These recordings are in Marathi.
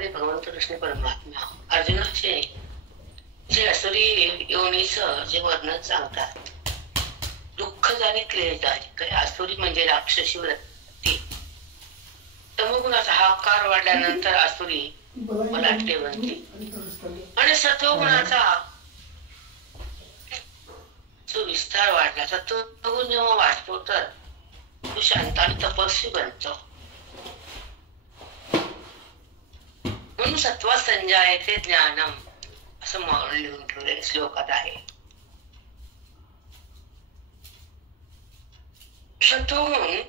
गीतेमध्ये भगवंत कृष्ण परमात्मा अर्जुनाचे जे असुरी योनीचं जे वर्णन सांगतात, दुःख आणि क्लेश झाले काय. असुरी म्हणजे राक्षसी वृत्ती, तमोगुणाचा हा आकार वाढल्यानंतर असुरी बलाढ्य बनते आणि सत्वगुणाचा जो विस्तार वाढला, सत्वगुण जेव्हा वाढतो तर तो शांत आणि तपस्वी बनतो. म्हणून सत्वा संजायते ज्ञानम असं म्हणून लिहून ठेवलेल्या श्लोकात आहे. सत्वगुण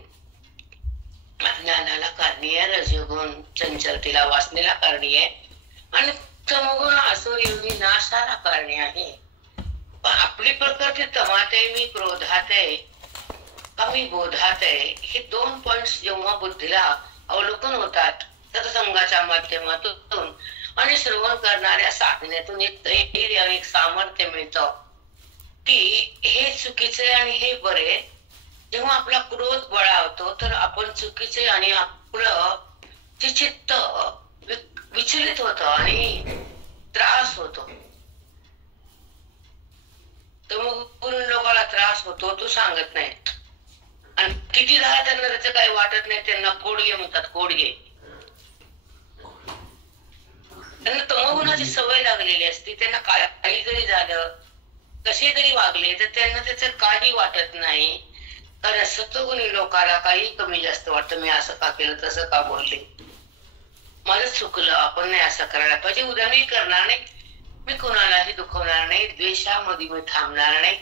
ज्ञानाला कारणी आहे, रजोगुण चंचलतेला वासनेला कारणी आहे आणि तमोगुण असुरी नाशाला कारणी आहे. पण आपली प्रकृती तमात आहे, मी क्रोधात आहे का मी बोधात आहे, हे दोन पॉइंट्स जेव्हा बुद्धीला अवलोकन होतात सत्संगाच्या माध्यमातून आणि श्रवण करणाऱ्या साधनेतून एक धैर्य आणि एक सामर्थ्य मिळतं की हे चुकीचे आणि हे बरे. जेव्हा आपला क्रोध बळावतो तर आपण चुकीचे आणि आपलं जे चित्त विचलित होतं आणि त्रास होतो. तर मग लोकांना त्रास होतो तो सांगत नाहीत आणि किती झाला त्यांना त्याचं काही वाटत नाही. त्यांना कोडगे म्हणतात, कोडगे. त्यांना तमोगुणाची सवय लागलेली असते. त्यांना काही जरी झालं, कसे जरी वागले तर त्यांना त्याचं काही वाटत नाही. कारण सत्वगुणी लोकांना काही कमी जास्त वाटतं. मी असं का केलं, तसं का बोलले, माझं चुकलं, आपण नाही असं करायला पाहिजे, उद्या मी करणार नाही, मी कोणालाही दुखवणार नाही, द्वेषामध्ये मी थांबणार नाही.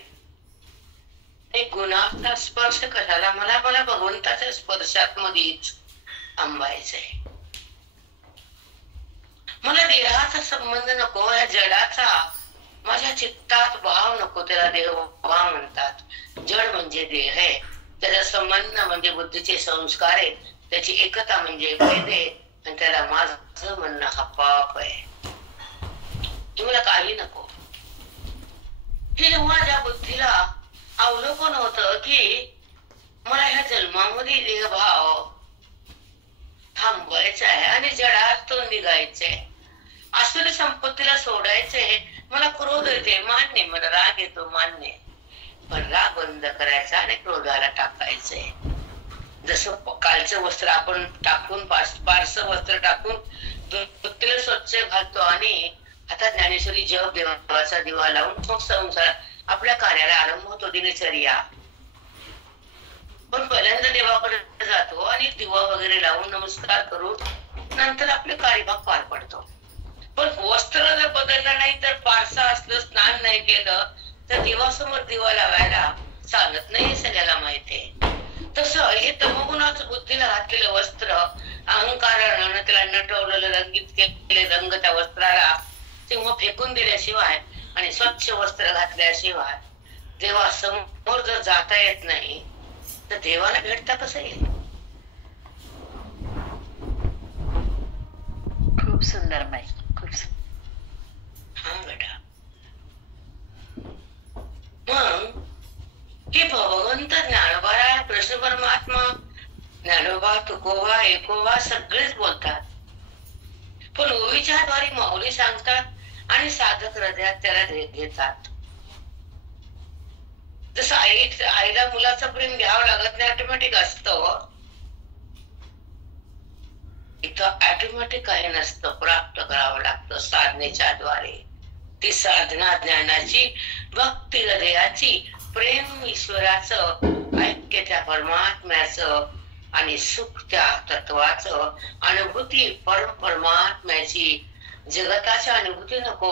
एक गुणाचा स्पर्श कशाला, मला भगवंताच्या स्पर्शात मध्येच थांबायचंय. मला देहाचा संबंध नको, या जडाचा माझ्या चित्तात भाव नको. त्याला देह भाव म्हणतात. जड म्हणजे देह आहे, त्याचा संबंध म्हणजे बुद्धीचे संस्कार आहे, त्याची एकता म्हणजे भेद आहे आणि त्याला माझं म्हणणं हा पाप आहे. तुम्हाला काही नको. हे जेव्हा ज्या बुद्धीला अवलोकन होतं की मला ह्या जन्मामध्ये देहभाव थांबवायचा आहे आणि जडातून निघायचंय, असुरी संपत्तीला सोडायचंय, मला क्रोध येते मान्य, मला राग येतो मान्य, पण राग बंद करायचा आणि क्रोधाला टाकायचंय. जसं कालचं वस्त्र आपण टाकून पारसं वस्त्र टाकून धुतलेलं स्वच्छ घालतो आणि आता ज्ञानेश्वरी जप देवाचा दिवा लावून मग संसार आपल्या कार्याला आरंभ होतो, दिनचर्या. पण पहिल्यांदा देवाकडे जातो आणि दिवा वगैरे लावून नमस्कार करून नंतर आपले कार्यभाग पार पडतो. पण वस्त्र जर बदललं नाही, तर पारसा असलं, स्नान नाही केलं तर देवासमोर दिवा लावायला चालत नाही, हे सगळ्याला माहितीये. तसं हे तमोगुणाचं बुद्धीला घातलेलं वस्त्र, अहंकारानं त्याला नटवलेलं, रंगीत केलेले रंग त्या वस्त्राला तेव्हा फेकून दिल्याशिवाय आणि स्वच्छ वस्त्र घातल्याशिवाय देवासमोर जर जाता येत नाही तर देवाला भेटता कसं येईल. खूप सुंदर माई, खूप हा बेटा. मग हे भगवंत ज्ञानोबा, कृष्ण परमात्मा, ज्ञानोबा, तुकोबा, एकोबा सगळेच बोलतात, पण ओवीच्या द्वारे माऊली सांगतात आणि साधक हृदयात त्याला घेतात. जसं आईला मुलाचं प्रेम घ्यावं लागत नाही, ऑटोमॅटिक असतं. इथं ऑटोमॅटिक काही नसतं, प्राप्त करावं लागतं साधनेच्या द्वारे. ती साधना ज्ञानाची, भक्ती हृदयाची, प्रेम ईश्वराचं, ऐक्य त्या परमात्म्याचं आणि सुख त्या तत्वाचं, अनुभूती परमात्म्याची. जगताची अनुभूती नको,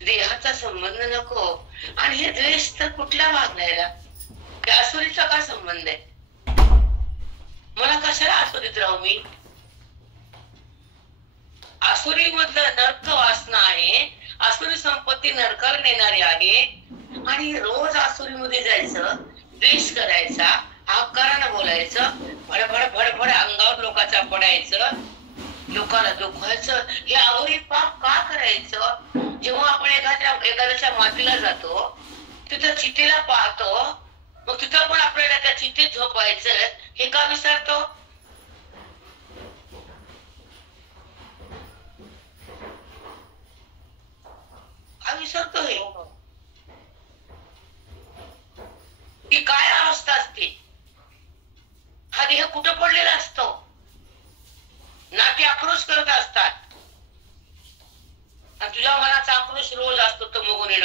देहाचा संबंध नको. आणि हे द्वेष तर कुठल्या वागण्याला, त्या असुरीचा काय संबंध आहे? मला कशाला असुरीत राहू मी? असुरी मधलं नरक वासना आहे, असुरी संपत्ती नरकाला नेणारी आहे आणि रोज आसुरीमध्ये जायचं, द्वेष करायचा, अहंकारानं बोलायचं, भडभड भडभड अंगावर लोकांचा पडायचं, लोकांना दुखवायचं. हे अवरी पाप का करायचं? जेव्हा आपण एखाद्याच्या मातीला जातो, तिथं चितेला पाहतो, मग तिथं पण आपल्याला त्या चितेत झोपायचं, हे का विसरतो?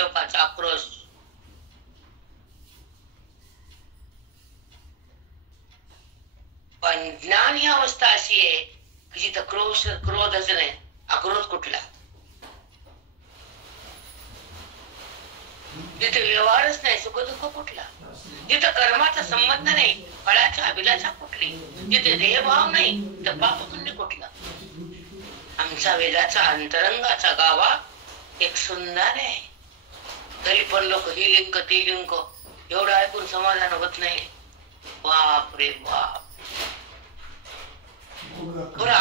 लोकांचा आक्रोश. पण ज्ञान ही अवस्था अशी आहे की जिथं क्रोधच नाही. आक्रोश कुठला? जिथे व्यवहारच नाही, सुख दुःख कुठला? जिथं कर्माचा संबंध नाही, फळाच्या अभिलाषा कुठली? जिथे देहभाव नाही, तर पाप पुण्य कुठलं? आमचा वेदाचा अंतरंगाचा गावा एक सुंदर आहे. तरी पण लोक ही लिंक ती लिंक एवढं ऐकून समाधान होत नाही. बाप रे बाप. बरं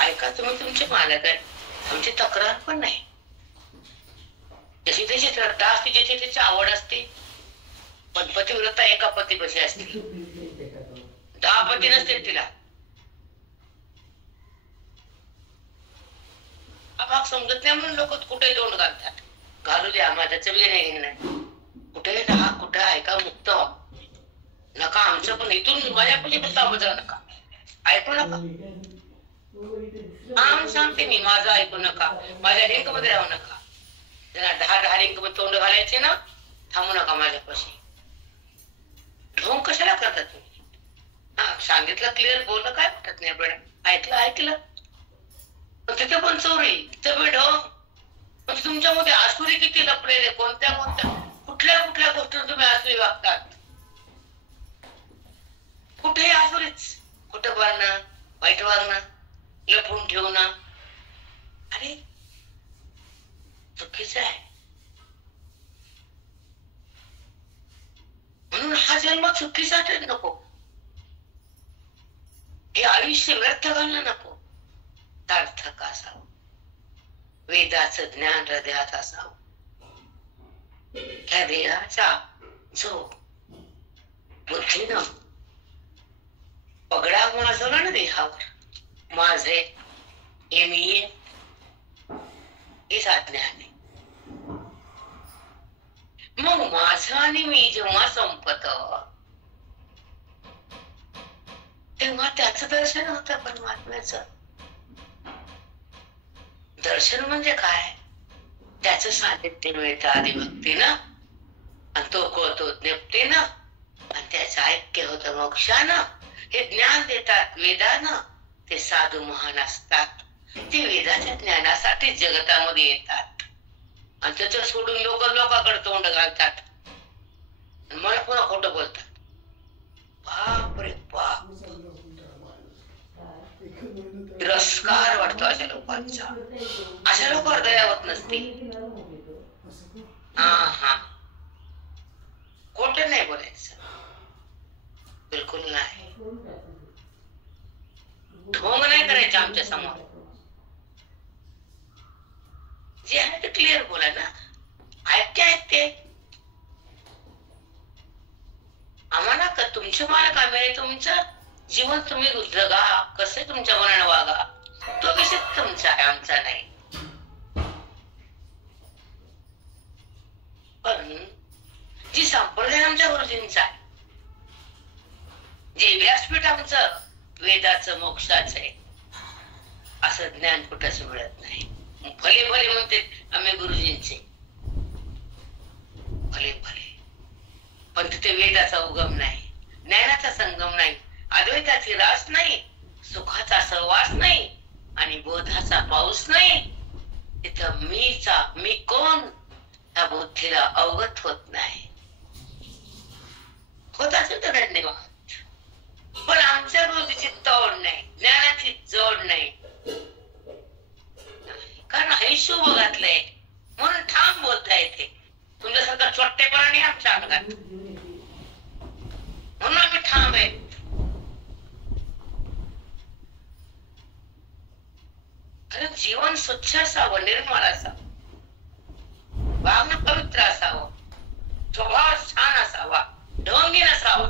ऐका तुम्ही तुमचे मालक आहे. आमची तक्रार पण नाही. जशी त्याची श्रद्धा असते, ज्याची त्याची आवड असते. पण पतिव्रता एका पतीपाशी असते, 10 पती नसते तिला. भाग समजत नाही म्हणून लोक कुठे तोंड घालतात. घालू द्या, माझ्याचं वेळ नाही. कुठे राहा, कुठे ऐका, मुक्त व्हा. नका आमचं पण इथून माझ्यापाशी समजा नका, ऐकू नका. आम सांगते मी, माझं ऐकू नका, माझ्या लिंक मध्ये राहू नका. ज्यांना 10 लिंक मध्ये तोंड घालायचे ना, थांबू नका माझ्यापाशी. ढोंग कशाला करतात तुम्ही? सांगितलं क्लिअर, बोलणं काय वाटत नाही आपल्याला. ऐकलं पण तिथे पण चोरी, तिथे पण ढोंग. पण तुमच्यामध्ये आसुरी किती लपलेले, कोणत्या कुठल्या गोष्टीवर तुम्ही आसुरी वागतात. कुठेही आसुरीच. कुठं बोलणं, वाईट वागणं, लपून ठेवणं, अरे चुकीचं आहे. म्हणून हा जन्म चुकीसाठी नको, हे आयुष्य व्यर्थ घालणं नको. सार्थक असावं, वेदाचं ज्ञान हृदयात असावं. त्या देहाचा जो बुद्धीनं पगडा माजवला ना देहावर, माझे हे मी, हे ज्ञान आहे. मग माझं आणि मी जेव्हा संपत, तेव्हा त्याचं दर्शन होतं. परमात्म्याचं दर्शन म्हणजे काय? त्याचं सानिध्य मिळतं आदिभक्तीनं, आणि तो कळतो ज्ञप्तीनं, आणि त्याचं ऐक्य होतं मोक्षानं. हे ज्ञान देतात वेदानं. ते साधू महान असतात, ते वेदाच्या ज्ञानासाठी जगतामध्ये येतात. आणि त्याचं सोडून लोकांकडे तोंड घालतात, मला पुन्हा खोटं बोलतात. बाप रे बाप, तिरस्कार वाटतो अशा लोकांचा. अशा लोकांवर दया होत नसते. खोटं नाही बोलायचं, बिलकुल नाही. ढोंग नाही करायचं आमच्या समोर. जे आहे ते क्लिअर बोला ना. ऐकते आम्हाला का तुमचे मालक आम्ही, तुमचं जीवन तुम्ही जगा, कसे तुमच्या मनाने वागा, तो विषय तुमचा आहे, आमचा नाही. पण जी संप्रदाय आमच्या गुरुजींचा आहे, जे व्यासपीठ आमचं वेदाचं मोक्षाचं आहे, असं ज्ञान कुठंच मिळत नाही. भले म्हणते आम्ही गुरुजींचे, भले पण तिथे वेदाचा उगम नाही, ज्ञानाचा संगम नाही, अद्वैताची रास नाही, सुखाचा सहवास नाही, आणि बोधाचा पाऊस नाही. तिथं मी कोण या बुद्धीला अवगत होत नाही. होत असेल तर धन्यवाद, पण आमच्या बुद्धीची तोड नाही, ज्ञानाची जोड नाही. कारण आयुष्य बघातलंय म्हणून ठाम बोलता येते. तुमच्यासारखा चोट्टेपणा नाही आमच्या अंगात, म्हणून आम्ही ठाम आहे. जीवन स्वच्छ असावं, निर्मळ असावं, वागणं पवित्र असावं, स्वभाव छान असावा, ढोंगी नसावा.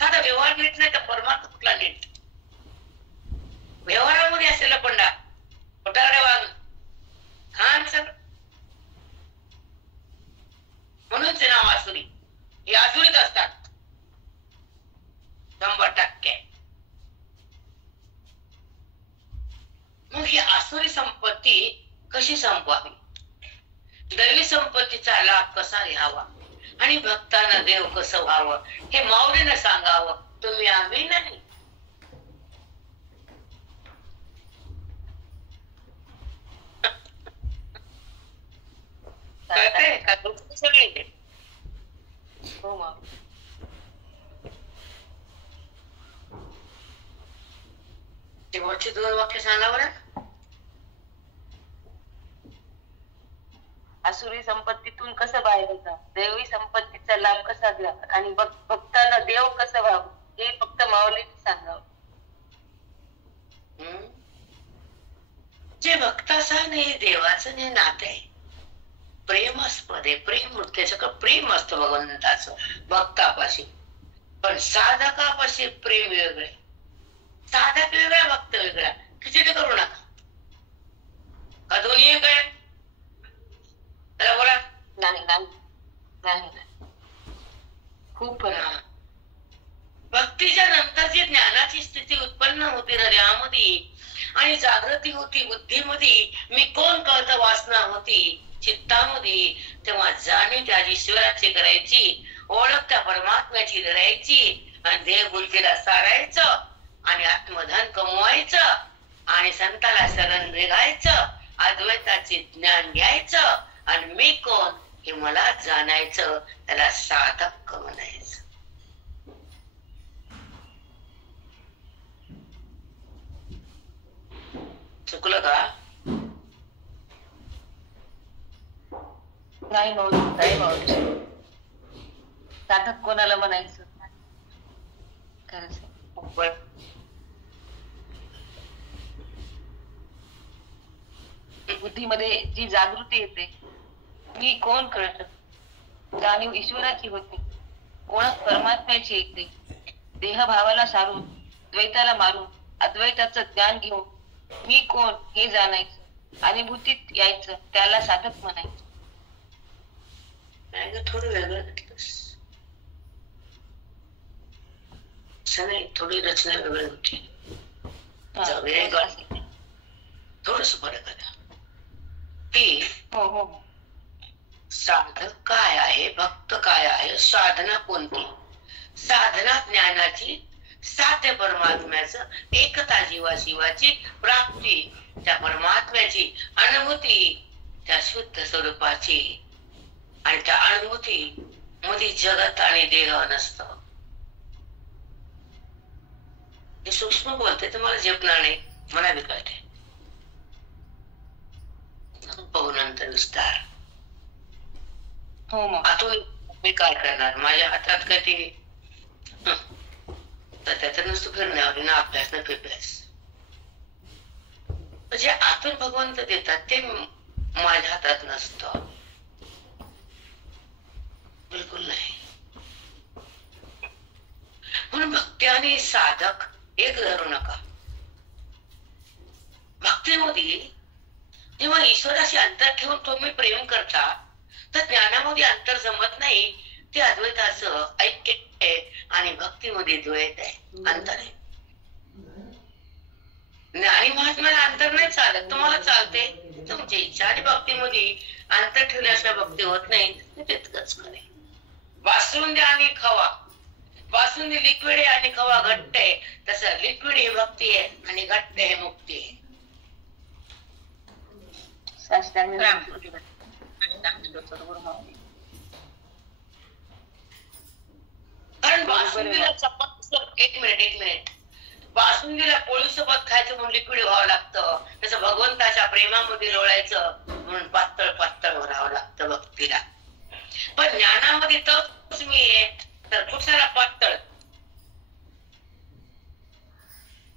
आता व्यवहार नीट नाही तर परमार्थ कुठला नीट? व्यवहारामध्ये असलेला पंडा खोटारडे वाग खान सर, म्हणून ते नाव आसुरी. हे आसुरीच असतात 100%. मग ही आसुरी संपत्ती कशी संपवावी? दैवी संपत्तीचा लाभ कसा घ्यावा आणि भक्तांना देव कसं व्हावं हे माऊलीनं सांगावं, तुम्ही आम्ही नाही. कळतंय का? सगळे हो मग. शेवटची 2 वाक्य सांगा बरं. आसुरी संपत्तीतून कसं बाहेर येतं, दैवी संपत्तीचा लाभ कसा घ्या आणि भक्तांना देव कसं व्हावं हे फक्त माऊलीने सांगावं. जे भक्ताचं नाही देवाचं नाही नातं आहे, प्रेमास्पद आहे. प्रेम त्याच्याकडे प्रेम असतं भगवंताचं भक्तापाशी. पण साधकापाशी प्रेम वेगळे, साधक वेगळा भक्त वेगळा. खिचडी करू नका का? दोन्ही काय बोला. नाही नाही नाही, खूप फरक. भक्तीच्या नंतर जी ज्ञानाची स्थिती उत्पन्न होती हृदयामध्ये आणि जागृती होती बुद्धीमध्ये, मी कोण कळतं वासना होती चित्तामध्ये, तेव्हा जाणीव त्या ईश्वराची करायची, ओळख त्या परमात्म्याची धरायची आणि देह बुद्धीला सारायचं आणि आत्मधन कमवायचं आणि संताला शरण निघायचं, अद्वैताचे ज्ञान घ्यायचं आणि मी कोण हे मला जाणायचं. त्याला साधक म्हणायचं. चुकलं का? नाही माऊली. साधक कोणाला म्हणायचं? खरंच बुद्धीमध्ये जी जागृती येते, मी कोण कळत, जाणीव ईश्वराची होते, ओळख परमात्म्याची येते, देहभावाला सारून द्वैताला मारून अद्वैताचं ज्ञान घेऊन मी कोण हे जाणायचं, अनुभूतीत यायचं, त्याला साधक म्हणायचं. थोडं वेगळं नाही, थोडी रचना वेगळी होती. थोडस फरक आला की साधक काय आहे, भक्त काय आहे, साधना कोणती. साधना ज्ञानाची, साध्य परमात्म्याचं, एकता जीवाशिवाची प्राप्ती, त्या परमात्म्याची अनुभूती, त्या शुद्ध स्वरूपाची. आणि त्या अनुभूती मध्ये जगत आणि देह नसतं. हे सूक्ष्म बोलते, तुम्हाला झेपणार नाही, मला बी कळते. बघू नंतर विस्तार. आतून मी काय करणार, माझ्या हातात काय ते तर त्याचं नुसतं फिरण्यावर ना अभ्यास ना फिरण्यास. म्हणजे आतून भगवंत देतात ते माझ्या हातात नसतं, बिलकुल नाही. म्हणून भक्ती आणि साधक एक धरू नका. भक्तीमध्ये जेव्हा ईश्वराशी अंतर ठेवून तुम्ही प्रेम करता तर ज्ञानामध्ये अंतर जमत नाही, ते अद्वैताचं ऐक्य आहे आणि भक्तीमध्ये द्वैत आहे, अंतर आहे. ज्ञानी महात्म्याला अंतर नाही चालत, तुम्हाला चालते तुमची इच्छा. आणि भक्तीमध्ये अंतर ठेवल्याशिवाय भक्ती होत नाही, तितकंच खरे. बासुंदी आणि खवा, बासुंदी लिक्विड आहे आणि खवा घट्ट आहे, तसं लिक्विड ही भक्ती आहे आणि घट्ट हे मुक्ती आहे. कारण बासुंदीला चपाती, एक मिनिट, बासुंदीला पोळी सोबत खायचं म्हणून लिक्विड व्हावं लागतं, तसं भगवंताच्या प्रेमामध्ये लोळायचं म्हणून पातळ पातळ व्हावं लागतं भक्तीला. पण ज्ञानामध्ये तोच मी आहे तर कुठला पातळ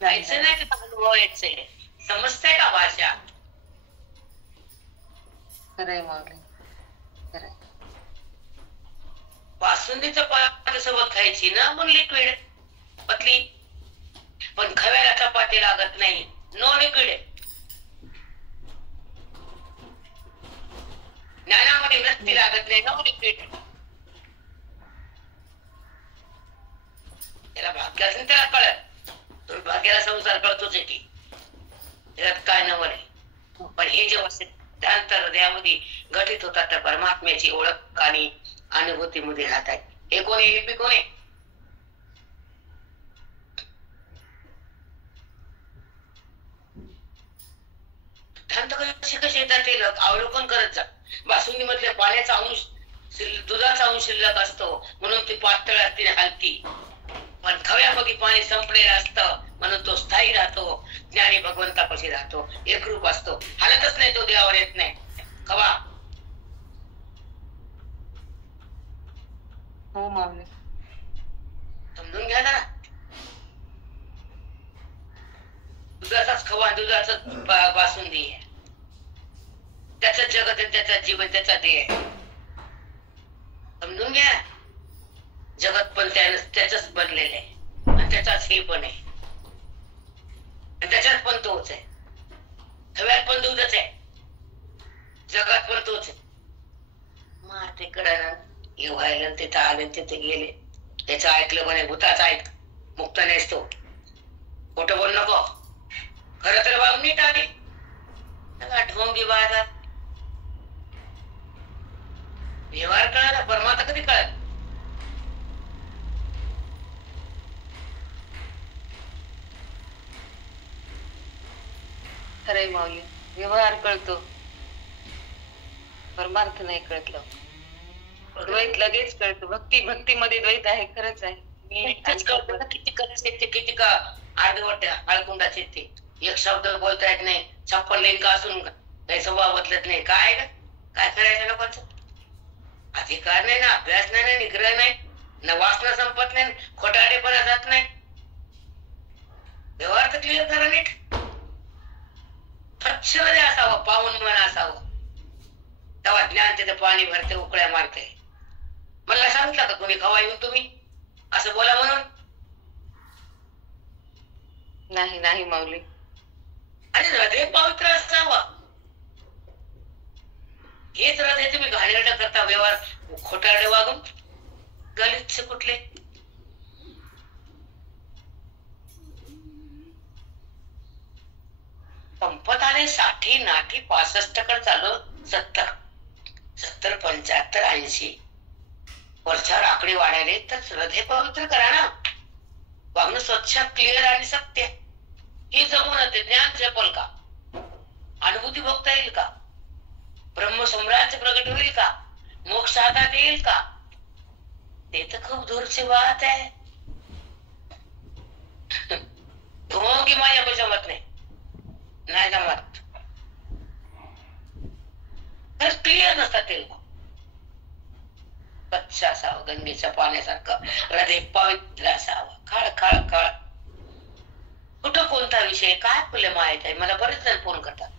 जायचं नाही का, अनुभव यायचंय. समजतंय का भाषा? बासुंदी चपाती सोबत खायची ना म्हणून लिक्विड पतली, पण खव्याला चपाती लागत नाही, नो लिक्विड. ज्ञानामध्ये वृत्ती लागत नाही, नो लिक्विड. त्याला भाग्याचं त्याला कळत, भाग्याला संसार कळतोच आहे की त्याच्यात काय नवं नाही. पण हे जेव्हा ध्यान तर हृदयामध्ये घटित होतात त्या परमात्म्याची ओळख आणि अनुभूतीमध्ये राहत आहे. हे कोण आहे? हे कोण आहे? ध्यान तर कसे येतात ते अवलोकन करत जा. बासुंदी मधल्या पाण्याचा अंश दुधाचा अंश शिल्लक असतो म्हणून ती पातळ असते हलती, पण खव्यामध्ये पाणी संपलेलं असतं म्हणून तो स्थायी राहतो. ज्ञानी भगवंतापाशी राहतो, एकरूप असतो, हालतच नाही, तो देवावर येत नाही. खवा हो माऊली. समजून घ्या ना. दुधाचाच खवा, दुधाच बासुंदी आहे. त्याचं जगत आहे, त्याचा जीवन, त्याचा देह आहे. समजून घ्या. जगत पण त्याच बनलेलं आहे आणि त्याचाच हे पण आहे आणि त्याच्यात पण तोच आहे. खव्यात पण दूधच आहे, जगात पण तोच आहे. मग ते कळलं, हे व्हायला तिथं आले, तिथे गेले. त्याचं ऐकलं म्हणे, भूताचं ऐक, मुक्त नाहीस तो. खोटं बोल नको, खरं तर वागून नीट आली. ढोंगी बाजार व्यवहार कळाला, परमात्मा कधी कळत? खरंय माऊली, व्यवहार कळतो, परमार्थ नाही कळत. द्वैत लगेच कळतो. भक्तीमध्ये द्वैत आहे, खरंच आहे. किती किती का अर्धवट आळकुंडाचे ते एक शब्द बोलता येत नाही, 56 लिंक असून काही स्वभाव बदलत नाही. काय करायचं लोकांचं? अधिकार नाही ना, अभ्यास नाही, निग्रह नाही, न वासना संपत नाही, खोटाडेपणा जात नाही. व्यवहार तर क्लिअर करा नीट. मध्ये असावं, पावन मन असावं, तेव्हा ज्ञान तिथे पाणी भरते, उकळ्या मारते. मला सांगितलं का कोणी खवा येऊन तुम्ही असं बोला म्हणून? नाही माऊली. आणि हृदय पवित्र असावं, हेच हृदय तुम्ही घाणेरडा करता. व्यवहार खोटारडे वागून गलिच्छ कुठले. संपत आले 60 नाठी 65 कडे चालू 70 75 80 वरच्यावर आकडे वाढायले. तर हृदय पवित्र करा ना. वागणं स्वच्छ, क्लिअर आणि सत्य हे जमून येते. ज्ञान जपल का? अनुभूती भोगता येईल का? ब्रह्मसम्राज्य प्रगट होईल का? मोक्ष हातात येईल का? ते तर खूप दूरची बात आहे. की माझ्या जमत नाही जमत. तर क्लिअर नसतात ते लोक. स्वच्छ असावं, गंगेच्या पाण्यासारखं हृदय पवित्र असावं. खळ कुठं कोणता विषय काय फुले माहित आहे. मला बरेच जण फोन करतात.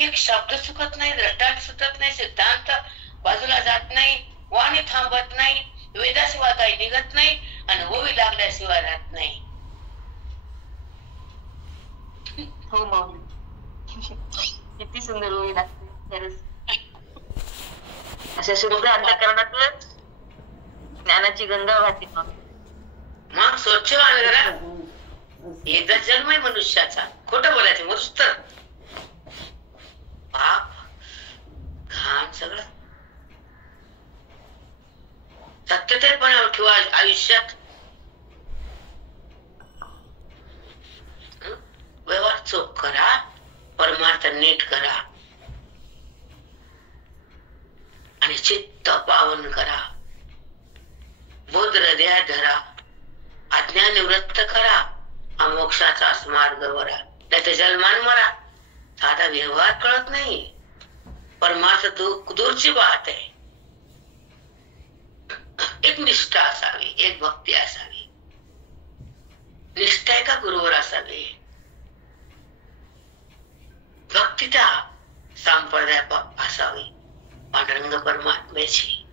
एक शब्द चुकत नाही, दृष्टांत सुटत नाही, सिद्धांत बाजूला जात नाही, वाणी थांबत नाही, वेदाशिवाय काही निघत नाही आणि ओवी लागल्याशिवाय राहत नाही. हो माऊली, किती सुंदर ओवी लागते. अशा शुद्ध अंतःकरणातूनच ज्ञानाची गंगा वाहते. मग स्वच्छ जरा एकदा जन्म आहे मनुष्याचा. खोटं बोलायचं मस्त पाप घाण सगळं. सत्यतेपणा ठेवा आयुष्यात. व्यवहार चोख करा, परमार्थ नीट करा आणि चित्त पावन करा. बोध हृदयात धरा, अज्ञान निवृत्त करा, अमोक्षाचा मार्ग वरा. त्याच्या जन्मान मरा. साधा व्यवहार कळत नाही, परमार्थ दूरची बात आहे. एक निष्ठा असावी, एक भक्ती असावी. निष्ठा एका गुरुवर असावी, भक्ती त्या संप्रदाय असावी पांडुरंग परमात्म्याची.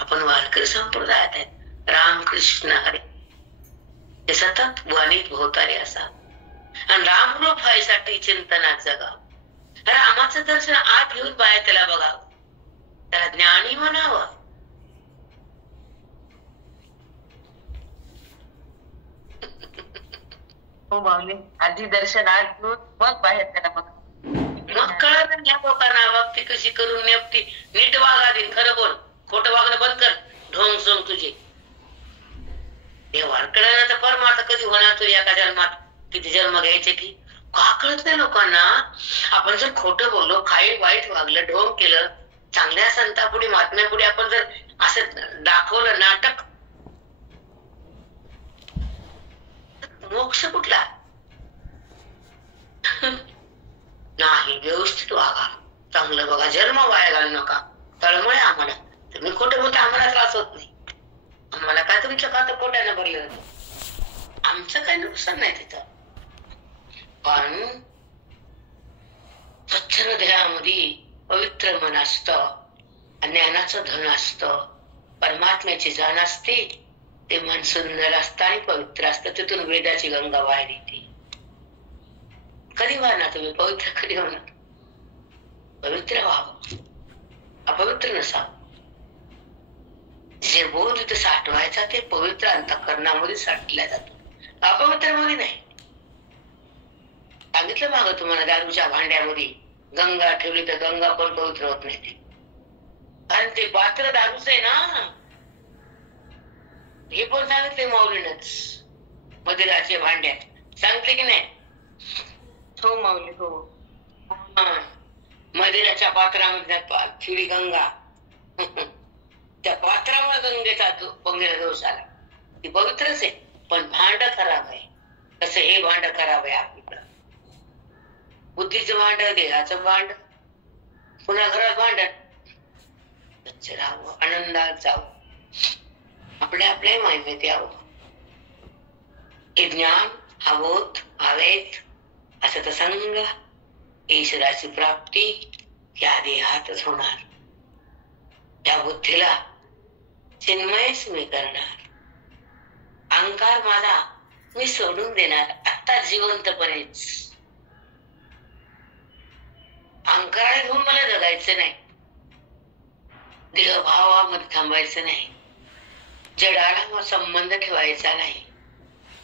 आपण वारकरी संप्रदायात आहेत. रामकृष्ण हरे हे सतत वाणीत भोवतारे असा आणि रामरूप व्हायसाठी चिंतनात जगाव. रामाचं दर्शन आत घेऊन बाहेर त्याला बघावं, त्याला ज्ञानी म्हणावं. हो माऊली, आधी दर्शन आत घेऊन मग बाहेर त्याला बघा. मग कळत नाही या लोकांना भक्ती कशी करून नेपती. नीट वागा दे, खरं बोल, खोटं वागणं बंद कर. ढोंग सोंग तुझे देवाला कळलं तर परमार्थ कधी होणार तुझ्या एका जन्मात? किती जन्म घ्यायचे की का कळत नाही लोकांना? आपण जर खोटं बोललो, काही वाईट वागलं, ढोंग केलं, चांगल्या संतापुढे महात्म्यापुढे आपण जर असं दाखवलं नाटक, मोक्ष कुठला? नाही, व्यवस्थित वागा, चांगलं बघा, जन्म वाया घालू नका. तळमळे आम्हाला, तुम्ही खोटे बोलता, आम्हाला त्रास होत नाही. आम्हाला काय तुमच्या खातं खोट्यानं भरलं, आमचं काही नुकसान नाही तिथं. पण स्वच्छ हृदयामध्ये पवित्र मन असतं, ज्ञानाचं धन असतं, परमात्म्याची जाण असते, ते मन सुंदर असतं आणि पवित्र असतं. तिथून वेदाची गंगा बाहेर येते. कधी वाहणार तुम्ही? पवित्र कधी होणार? पवित्र व्हावं, अपवित्र नसावं. जे बोध तिथे साठवायचा ते पवित्र अंतःकरणामध्ये साठल्या जातो, अपवित्र मध्ये नाही. सांगितलं मागं तुम्हाला, दारूच्या भांड्यामध्ये गंगा ठेवली तर गंगा पण पवित्र होत नाही ती. आणि ते पात्र दारूच आहे ना, हे पण सांगितले माऊलीनच. मदिराच्या भांड्यात सांगितले की नाही? हो माऊली, हो. मदिराच्या पात्रामध्ये ठेवली गंगा, त्या पात्रामुळे गंगेचा दोष आला. ती पवित्रच आहे, पण भांड खराब आहे. कसं हे भांड खराब आहे आपल्याकडं. बुद्धीचं भांड, देहाचं भांड, पुन्हा घरात भांडण. राहावं, आनंदात जावं, आपल्या आपल्या महिमेत यावं. हे ज्ञान, हा बोध, हा वेद, असं तर संग ईश्वराची प्राप्ती या देहातच होणार. त्या बुद्धीला चिन्मयच मी करणार. अहंकार माझा मी सोडून देणार आता जिवंतपणेच. अहंकाराने घेऊन मला जगायचं नाही, देहभावामध्ये थांबायचं नाही, जडाला संबंध ठेवायचा नाही,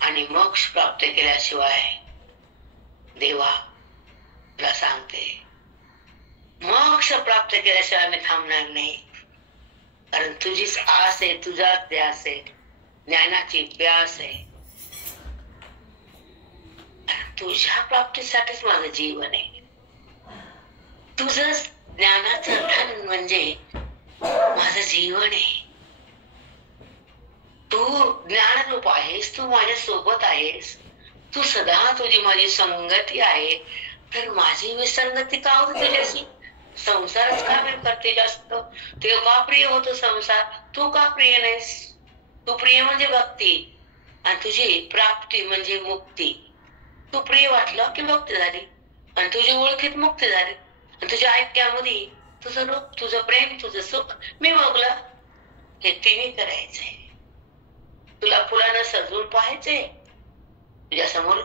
आणि मोक्ष प्राप्त केल्याशिवाय देवा तुला सांगते, मोक्ष प्राप्त केल्याशिवाय मी थांबणार नाही. कारण तुझीच आस आहे, तुझाच ध्यास आहे, ज्ञानाची प्यास आहे. तुझ्या प्राप्तीसाठीच माझं जीवन आहे. तुझं ज्ञानाचं धन म्हणजे माझं जीवन आहे. तू ज्ञानरूप आहेस, तू माझ्या सोबत आहेस, तू सदा तुझी माझी संगती आहे. तर माझी विसंगती का होती तुझ्याशी? संसारच का मी करते जास्त? ते का प्रिय होतो संसार, तू का प्रिय नाहीस? तू प्रिय म्हणजे भक्ती, आणि तुझी प्राप्ती म्हणजे मुक्ती. तू प्रिय वाटलं की भक्ती झाली, आणि तुझी ओळखीत मुक्ती झाली, आणि तुझ्या ऐक्यामध्ये तुझं रूप, तुझं प्रेम, तुझं सुख मी बघलं. हे तिन्ही करायचंय. तुला फुलानं सजवून पाहायचंय, तुझ्या समोर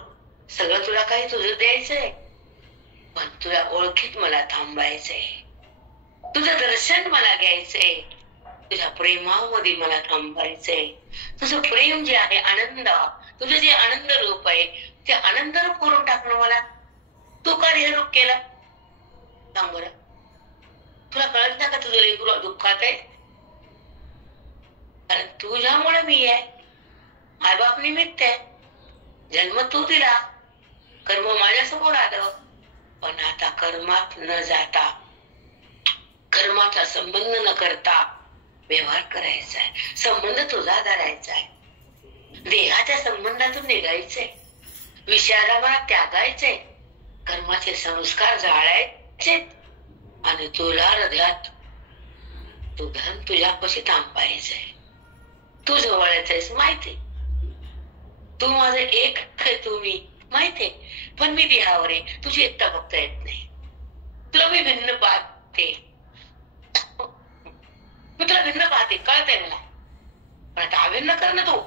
सगळं तुला काही तुझं द्यायचंय, पण तुझ्या ओळखीत मला थांबायचंय. तुझं दर्शन मला घ्यायचंय, तुझ्या प्रेमामध्ये मला थांबायचंय. तुझं प्रेम जे आहे, आनंद, तुझं जे आनंद रूप आहे, ते आनंद रूप करून टाकणं मला. तू का हे रूप केला सांग बरं? तुला कळत नाही का तुझं लेकरू दुःखात आहे? कारण तुझ्यामुळे मी आहे, आईबाप निमित्त आहे. जन्म तू दिला, कर्म माझ्यासमोर आलं, पण आता कर्मात न जाता, कर्माचा संबंध न करता व्यवहार करायचा आहे. संबंध तुझा धरायचा आहे, देहाच्या संबंधातून निघायचंय, विषयाला मला त्यागायचंय, कर्माचे संस्कार जाळायचे, आणि तुला हृदयात तू धन तुझ्यापाशी थांबायचंय. तू जवळच माहिती, तू माझं एक आहे, तू मी माहितीये, पण मी देहावर आहे, तुझी एकटा बघता येत नाही. तुला मी भिन्न पाहते, मी तुला भिन्न पाहते, कळतंय मला, पण आता अभिन्न कर ना, तू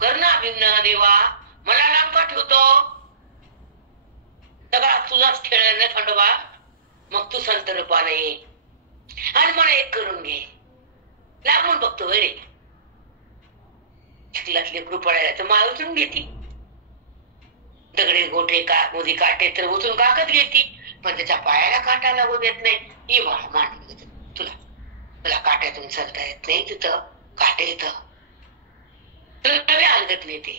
कर ना अभिन्न. देवा मला लांब का ठेवतो? सगळा तुझाच खेळ आहे ना खंडोबा. मग तू संत रूपाने ये आणि मला एक करून घे. लांबून बघतो रे, चिखलातले लेकरू पडायला तर माय उचलून घेते. दगडे गोठे का मध्ये काटे तर उचलून काकत घेती, पण त्याच्या पायाला काटा लागू देत नाही. ही बाळा मांडी तुला तुला काट्यातून चलता येत नाही, तिथं काटे येतं, तुला आणत नाही ते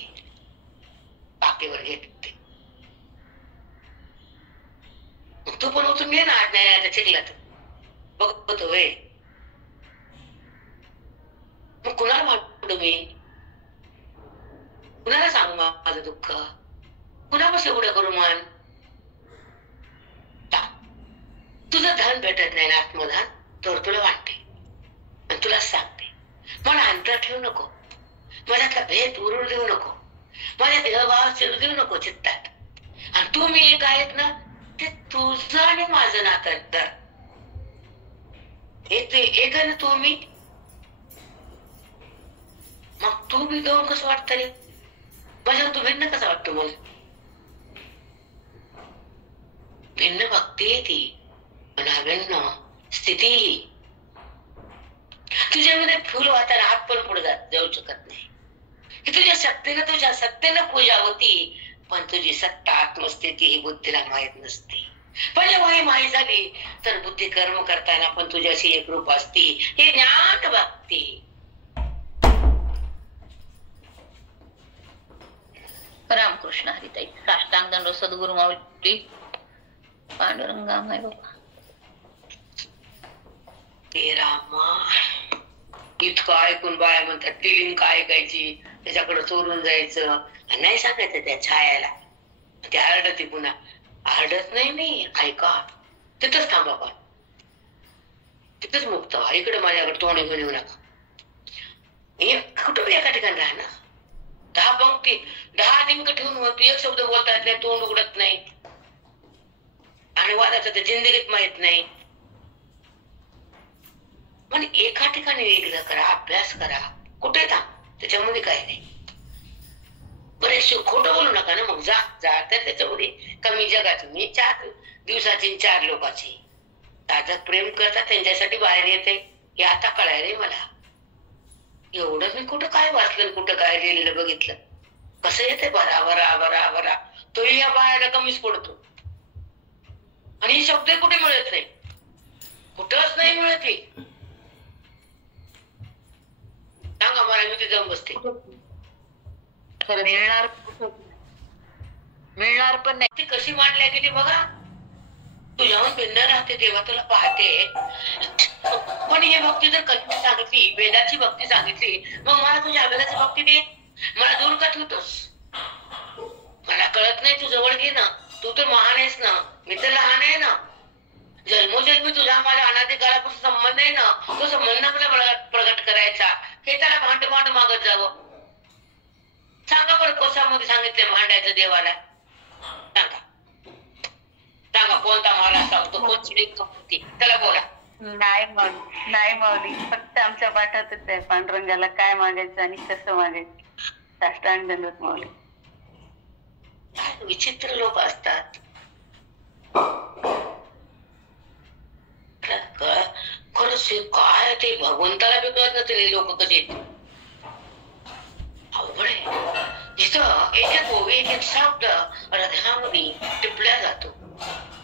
पाकीवर घेत. तू पण उचलून घे ना, आज नाही आता चिखलात बघतो वे. मग कुणाला मांडू मी, कुणाला सांगू माझं दुःख, कुणापासून एवढं करू मान. तुझं धन भेटत नाही ना आत्मधन, तर तुला वाटते आणि तुला सांगते, मला अंतर ठेवू नको, माझ्यातला भेद उरून देऊ नको, माझ्या देहभाव चिरू देऊ नको चित्तात. आणि तू मी एक आहेत ना, ते तुझं आणि माझं नातं तर एक आहे ना तू मी. मग तू मी दोन कसं वाटतं रे, माझ्या तू भिन्न कसं वाटतो मला. भिन्न भक्ती आहे ती, पण भिन्न स्थिती. तुझ्यामध्ये फुल वाहताना हात पण पुढे जाऊ शकत नाही. की तुझ्या सत्तेनं पूजा होती, पण तुझी सत्ता आत्मस्थिती ही बुद्धीला माहित नसते. पण जेव्हा ही माहीत झाली तर बुद्धी कर्म करताना पण तुझ्याशी एकरूप असती. हे ज्ञान भक्ती. रामकृष्ण हरिताई. साष्टांग दंड सद्गुरु माऊली पांडुरंगा माय बाबा. हे रामा, इतकं ऐकून बाया म्हणतात ती काय ऐकायची, त्याच्याकडे चोरून जायचं, नाही सांगायचं त्या छायाला. ते आरडती पुन्हा. आरडत नाही मी, ऐका तिथंच थांबा, पण तिथंच मुक्त व्हा. इकडे माझ्याकडे तोंड घेऊन येऊ नका. कुठं एका ठिकाणी राहा ना. 10 पंक्ती 10 निमक ठेवून तू एक शब्द बोलता येत नाही, तोंड उघडत नाही, आणि वादाचं तर जिंदगीत माहित नाही. पण एका ठिकाणी वेगळं करा, अभ्यास करा, कुठे थांब, त्याच्यामध्ये काय नाही. बरेचसे खोटं बोलू नका ना. मग जा तर त्याच्यामध्ये कमी जगाची मी 4 दिवसाची 4 लोकांची ताजं प्रेम करतात त्यांच्यासाठी बाहेर येते. हे आता कळायलंय मला. एवढं मी कुठं काय वाचलं, कुठं काय लिहिलेलं बघितलं, कसं येते बरा तोही या बाळाला कमीच पडतो. आणि हे शब्द कुठे मिळत नाही, कुठंच नाही मिळत. सांगा मला, मी तिथे जाऊन बसते. मिळणार पण नाही. ती कशी मांडल्या गेली बघा. तुझ्याहून भिन्न राहते तेव्हा तुला पाहते. पण ही भक्ती जर कधी सांगितली, वेदाची भक्ती सांगितली, मग मला तुझ्या वेदाची भक्ती दे. मला दूर का ठेवतोस. मला कळत नाही, तू जवळ घे ना. तू तर महान आहेस ना, मी तर लहान आहे ना. जन्मोजन्मी तुझा माझ्या अनादी काळापासून संबंध आहे ना. तो संबंध मला प्रगट करायचा, हे त्याला भांड मागत जावं. सांगा बरं कोसामध्ये सांगितले भांडायचं देवाला. सांगा कोणता मला सांगतो, कोणती त्याला बोला. नाही माऊली, फक्त आमच्या पाठातच आहे पांडुरंगाला काय मागायचं आणि कसं मागायचं. साष्टांग दंडवत माऊली. विचित्र लोक असतात. खरंच काय ते भगवंताला बी कळत नसेल लोक कसे अवघड आहे. जिथं एक शब्द हृदयामध्ये टिपल्या जातो,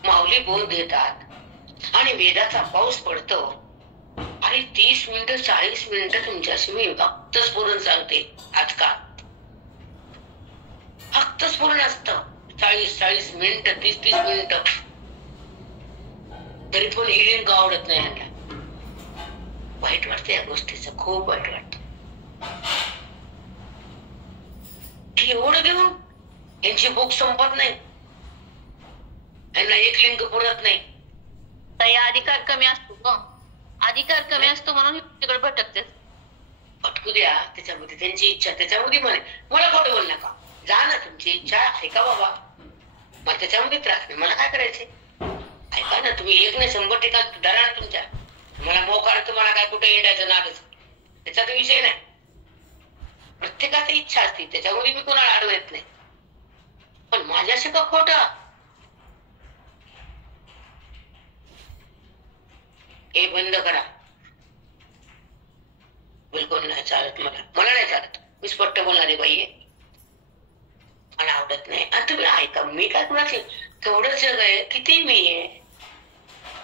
माऊली बोध देतात आणि वेदाचा पाऊस पडतो. आणि 30 मिनिटं 40 मिनिटं तुमच्याशी मी फक्त स्फुरण सांगते. आजकाल फक्त स्फुरण असतं. 40 मिनिटं 30 मिनिटं, तरी पण हिलिंग आवडत नाही यांना. वाईट वाटतं या गोष्टीचं, खूप वाईट वाटतं. एवढं घेऊन यांची भूक संपत नाही, यांना एक लिंग पुरत नाही. अधिकार कमी असतो, अधिकार कमी असतो म्हणून तिकडे भटकते. भटकू द्या, त्याच्यामध्ये त्यांची इच्छा, त्याच्यामध्ये म्हणे मला खोटं बोल नका. जा ना, तुमची इच्छा ऐका बाबा, मला त्याच्यामध्ये त्रास नाही, मला काय करायचे ऐका ना. तुम्ही 1 नाही 100 ठिकाण धरा ना तुमच्या. मला मोकार तुम्हाला काय कुठे येण्याचं नादच, त्याचा तो विषय नाही. प्रत्येकाची इच्छा असते, त्याच्यामध्ये मी कोणाला अडवत येत नाही. पण माझ्याशी का खोटं, हे बंद करा. बिलकुल नाही चालत. मला नाही चालत. मी स्पष्ट बोलणारी बाई आहे. मला आवडत नाही. आणि तुम्ही ऐका, मी काय कुणाची, केवढं जग आहे, किती मी आहे,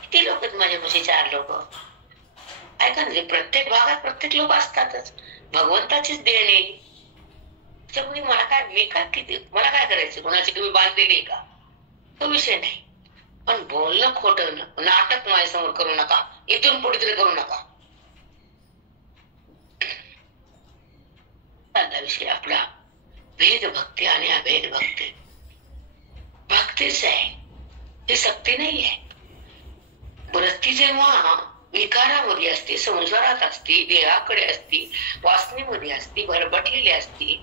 किती लोक आहेत माझ्यापाशी, 4 लोक. ऐका ना, प्रत्येक भागात प्रत्येक लोक असतातच, भगवंताचीच देणे. त्यामुळे मला काय, मी काय, किती मला काय करायचं, कोणाची तुम्ही बांधलेली का, तो विषय नाही. पण बोलणं खोटं नाटक माझ्यासमोर करू नका, इथून पुढे तरी करू नका. पहिला विषय आपला भेद भक्ती आणि अभेद भक्ती. भक्तीच आहे, ही सक्ती नाही आहे. वृत्ती जेव्हा विकारामध्ये असते, संसारात असते, देहाकडे असते, वासनेमध्ये असते, भरभटलेली असते,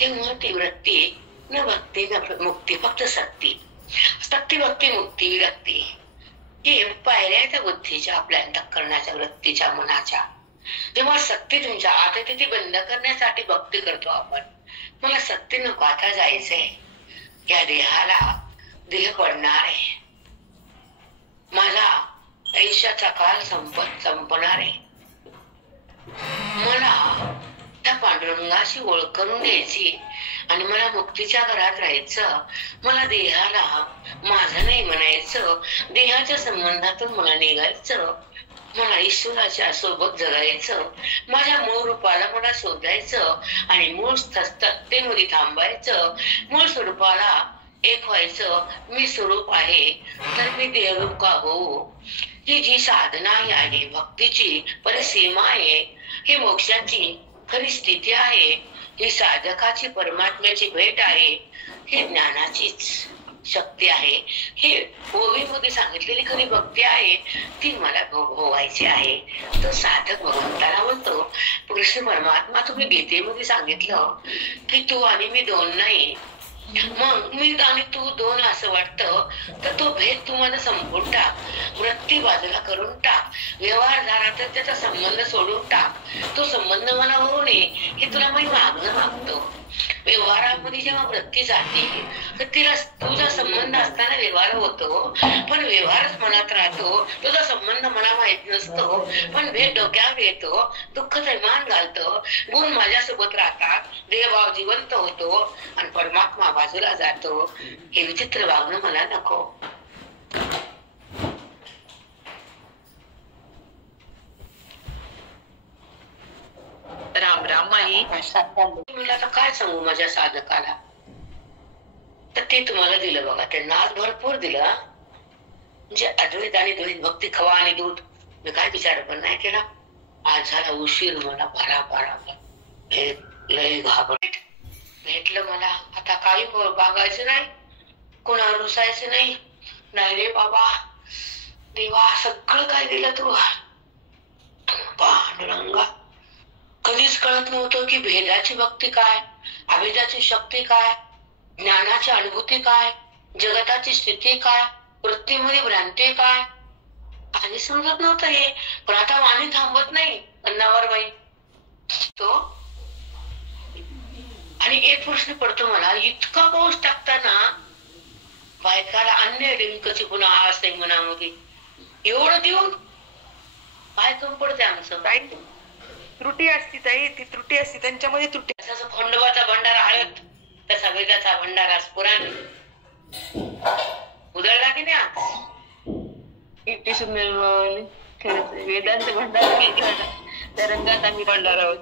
तेव्हा ती वृत्ती न भक्ती न मुक्ती, फक्त सक्ती. सक्ती, भक्ती, मुक्ती, विरक्ती हे पायऱ्या त्या बुद्धीच्या, आपल्या अंतःकरणाच्या, वृत्तीच्या, मनाच्या. जेव्हा सक्ती तुमच्या आत येते, ती बंद करण्यासाठी भक्ती करतो आपण. मला सक्ती नको, आता जायचंय, या देहाला देह पडणार आहे, माझा आयुष्याचा काल संपणार आहे, मला त्या पांडुरंगाशी ओळख करून द्यायची आणि मला मुक्तीच्या घरात राहायचं. मला देहाला माझं नाही म्हणायचं, देहाच्या संबंधातून मला निघायचं, मला ईश्वराच्या सोबत जगायचं, माझ्या मूळ रूपाला मला शोधायचं आणि मूळ सत्तेमध्ये थांबायचं, मूळ स्वरूपाला एक व्हायचं. मी स्वरूप आहे तर मी देहरूप का होऊ. ही जी साधना आहे भक्तीची परिसीमा आहे, ही मोक्षाची खरी स्थिती आहे, ही साधकाची परमात्म्याची भेट आहे, ही ज्ञानाचीच शक्ती आहे, ही ओवीमध्ये सांगितलेली खरी भक्ती आहे, ती मला भोगायची आहे. तो साधक भगवंताला म्हणतो. कृष्ण परमात्मा तुम्ही गीतेमध्ये सांगितलं की तू आणि मी दोन नाही, मग मी आणि तू दोन असं वाटतं, तर तो भेद तुम्हाला संपून टाक, वृत्ती बाजूला करून टाक, व्यवहार झाला तर त्याचा संबंध सोडून टाक. तो संबंध मला होऊ नये हे तुला मी मागतो. व्यवहारामध्ये जेव्हा वृत्ती जाते तर तिला तुझा संबंध असताना व्यवहार होतो, पण व्यवहारच मनात राहतो, तुझा संबंध मला माहित नसतो, पण भेद डोक्यावर येतो, दुःख मान घालतो, गुण माझ्यासोबत राहतात, देहभाव जिवंत होतो आणि परमात्मा बाजूला जातो. हे विचित्र वागणं मला नको. राम राम माई. मला आता काय सांगू माझ्या साधकाला, तर ते तुम्हाला दिलं बघा, त्यांना आज भरपूर दिलं. म्हणजे अद्वैत आणि द्वैत भक्ती, खवा आणि दूध, मी काय विचार पण नाही केला. आज झाला उशीर, मला भरा लय घाबरट भेटलं मला. आता काही बागायचं नाही, कोणावर रुसायचं नाही. नाही रे बाबा, देवा सगळं काय दिलं तू पांडुरंगा. कधीच कळत नव्हतं की भेदाची भक्ती काय, अभेदाची शक्ती काय, ज्ञानाची अनुभूती काय, जगताची स्थिती काय, वृत्तीमध्ये भ्रांती काय, काही समजत नव्हतं हे. पण आता वाणी थांबत नाही अन्नावर बाई तो. आणि एक प्रश्न पडतो मला, इतका पाऊस टाकताना बायकाला अन्य डिंकची पुन्हा आस आहे मनामध्ये, एवढं देऊन काय कमी पडते आमचं. काय त्रुटी असती ताई, ती त्रुटी असती त्यांच्यामध्ये, त्रुटी. जसं खंडोबाचा भंडारा हळद, तसा वेदाचा भंडारा पुराण उधळला की नाही. इतकी सुंदर खरंच वेदांत भंडारा त्या रंगात आम्ही भंडारा आहोत.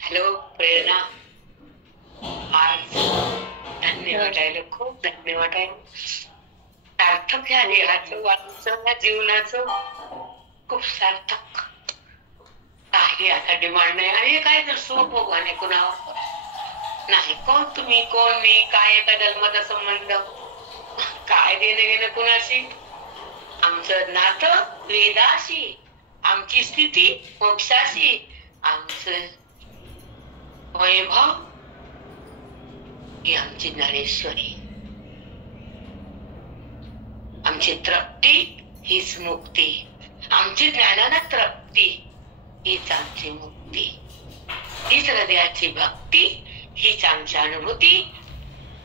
हॅलो प्रेरणा, आज धन्य वाटायला, खूप धन्य वाटायला. सार्थक या देहाचं, वाचचं, जीवनाचं खूप सार्थक. काही आता डिमांड नाही. आणि काय तर स्वभोगाने कुणावर नाही. कोण तुम्ही, कोण मी, काय एका जन्माचा संबंध, काय देणं घेणं कुणाशी. आमचं नातं वेदाशी, आमची स्थिती मोक्षाशी, आमचं वैभव ही आमची ज्ञानेश्वरी, आमची तृप्ती हीच मुक्ती, आमची ज्ञानानं तृप्ती हीच आमची मुक्ती, हीच हृदयाची भक्ती, हीच आमची अनुभूती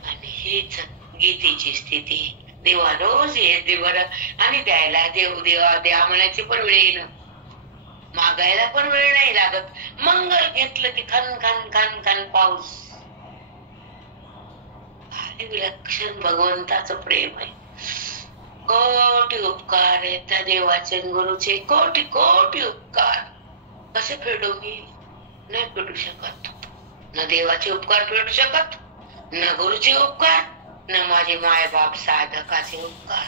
आणि हीच गीतेची स्थिती. देवा रोज येत देवर आणि द्यायला देव देवा द्या म्हणायची पण वेळ येणं, मागायला पण वेळ नाही लागत. मंगल घेतलं की खन खन खन खन पाऊस. हे विलक्षण भगवंताचं प्रेम आहे. कोटी उपकार आहे त्या देवाचे आणि गुरुचे, कोटी कोटी उपकार. कसे फेडू मी? नाही फेडू शकत. न देवाचे उपकार फेडू शकत, न गुरुचे उपकार, न माझे माय बाप साधकाचे उपकार.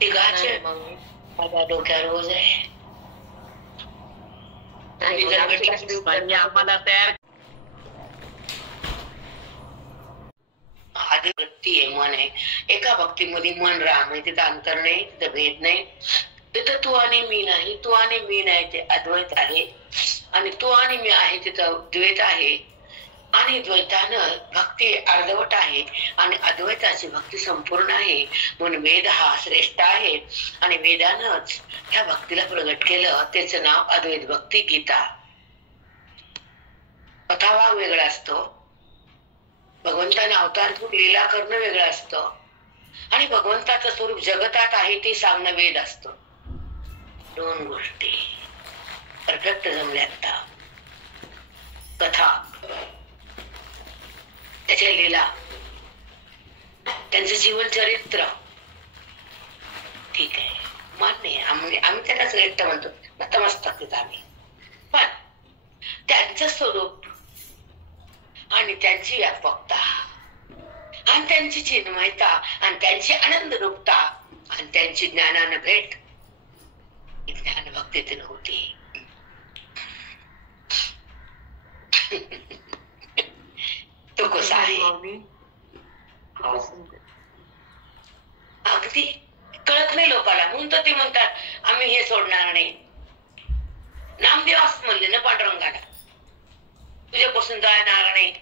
तिघाचे माझ्या डोक्यावर रोज आहे. आम्हाला तयार आधी वृत्ती आहे, मन आहे. एका भक्तीमध्ये मन राम आहे, तिथं अंतर नाही, तिथं भेद नाही, तिथं तू आणि मी नाही. तू आणि मी नाही ते अद्वैत आहे, आणि तू आणि मी आहे तिथं द्वैत आहे. आणि द्वैतानं भक्ती अर्धवट आहे आणि अद्वैताची भक्ती संपूर्ण आहे. म्हणून वेद हा श्रेष्ठ आहे आणि वेदानच ह्या भक्तीला प्रगट केलं. त्याचं नाव अद्वैत भक्ती गीता. कथाभाग वेगळा असतो, भगवंताने अवतार घेऊन लीला करणं वेगळं असतं, आणि भगवंताचं स्वरूप जगतात आहे ते सांगणं वेद असतं. दोन गोष्टी परफेक्ट जमल्या. आता कथा, त्याच्या लीला, त्यांचं जीवन चरित्र, ठीक आहे, मान्य आहे. आम्ही त्याला श्रेष्ठ म्हणतो, नतमस्तक आम्ही. पण त्यांचं स्वरूप आणि त्यांची व्यापकता आणि त्यांची चिन्मयता आणि त्यांची आनंद रूपता आणि त्यांची ज्ञानानं भेट ज्ञान भक्तीतून होती. तो कसा आहे अगदी कळत नाही लोकांना, म्हणून तर ते म्हणतात आम्ही हे सोडणार नाही. नामदेवास म्हणले ना पांडुरंगाला, तुझ्यापासून जाणार नाही.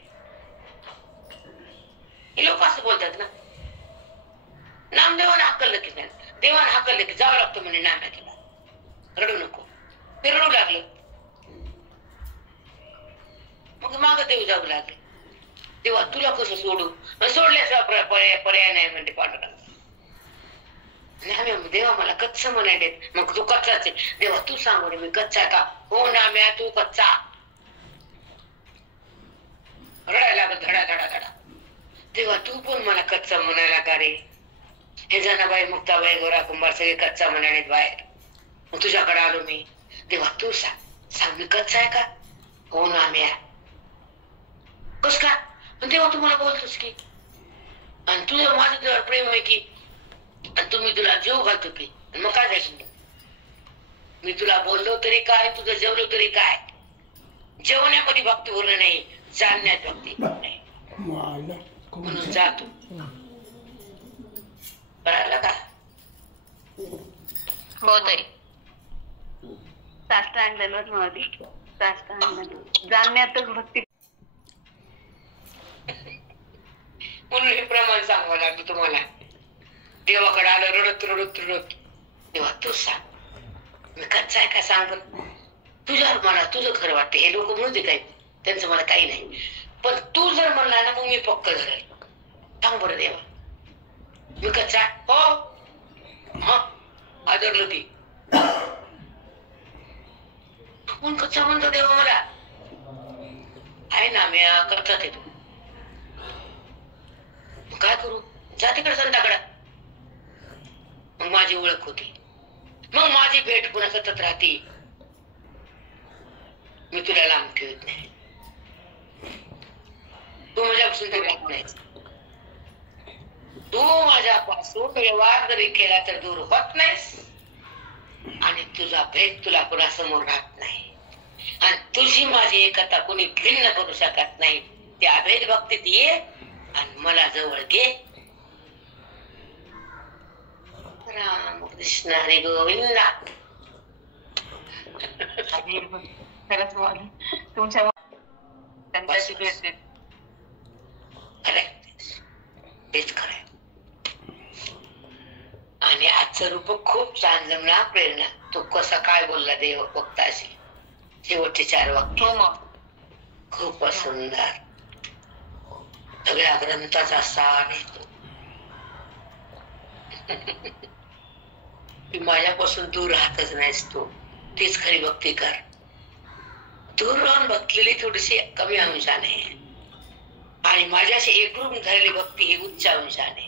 हे लोक असं बोलतात ना. नामदेवाने हाकललं की नाही, देवाने हाकललं की जावं लागतं म्हणे नाम्याला. रडू नको. ते रडू लागलं, मग माग देव जाऊ लागले. तेव्हा तुला कसं सोडू? सोडल्याशिवाय पर्याय नाही म्हणते पांडुरंग. देवा मला कच्च म्हणाले. मग तू कच्चाच आहे. देवा तू सांग म्हणे मी कच्चा का? हो नाम्या तू कच्चा. रडायला लागत धडा धडा धडा. तेव्हा तू पण मला कच्चा म्हणायला का रे? हे जनाबाई, मुक्ताबाई, गोरा कुंभार सगळे कच्चा म्हणाले बाहेर. मग तुझ्याकडे आलो मी. तेव्हा तू सांग मी कच्चा आहे का? हो नाम्या. कस का? पण तेव्हा तू मला बोलतोस की, आणि तुझं माझं तुझ्यावर प्रेम आहे की, आणि तुम्ही तुला जीव घालतो की, मग काय झालं? मी तुला बोललो तरी काय, तुझं जेवलो तरी काय? जेवण्यामध्ये भक्ती बोलणं नाही, जाणण्यात भक्ती नाही. म्हणून जातो कळालं का? हो ताई. साष्टांग दंडवत माऊली, साष्टांग दंडवत. जाणण्यातच भक्ती. म्हणून हे प्रमाण सांगावं लागलं तुम्हाला. देवाकडे आलं रडत रडत रडत. तेव्हा तू सांग मी कच्चा आहे का? सांग बरं. तुझ्यावर मला तुझं खरं वाटतं. हे लोक म्हणू दे काही, त्यांचं मला काही नाही. पण तू जर म्हणला ना, मग मी पक्क धरेल. सांग बरं देवा मी कच्चा? हो हा आदरलं ती. कोण कच्चा म्हणतो देवा मला? आहे ना मी कच्चाच आहे. तू काय करू? जा तिकडे संताकडे. मग माझी ओळख होती, मग माझी भेट पुन्हा सतत राहते. मी तुला लांब ठेवत नाही, तू माझ्यापासून तर राहत नाही. तू माझ्यापासून व्यवहार जरी केला तर दूर होत नाहीस, आणि तुझा भेद तुला पुन्हा समोर राहत नाही. आणि तुझी माझी एकता कोणी भिन्न करू शकत नाही. त्या अभेद भक्तीत ये आणि मला जवळ घे. राम कृष्ण हरी गोविंद. खरंच माऊली तुमच्या त्यांच्याशी भेटते. तेच खरंय. आणि आजचं रूप खूप छान जमला. प्रेरणा तू कसा काय बोलला देव भक्ताशी, शेवटचे 4 वाक्य हो मग खूपच सुंदर. सगळ्या ग्रंथाचा सार माझ्यापासून दूर राहतच नाहीस तू. तीच खरी भक्ती कर. दूर राहून बसलेली थोडीशी कमी अंशाने आणि माझ्याशी एकरूप झालेली भक्ती ही उच्च अंशाने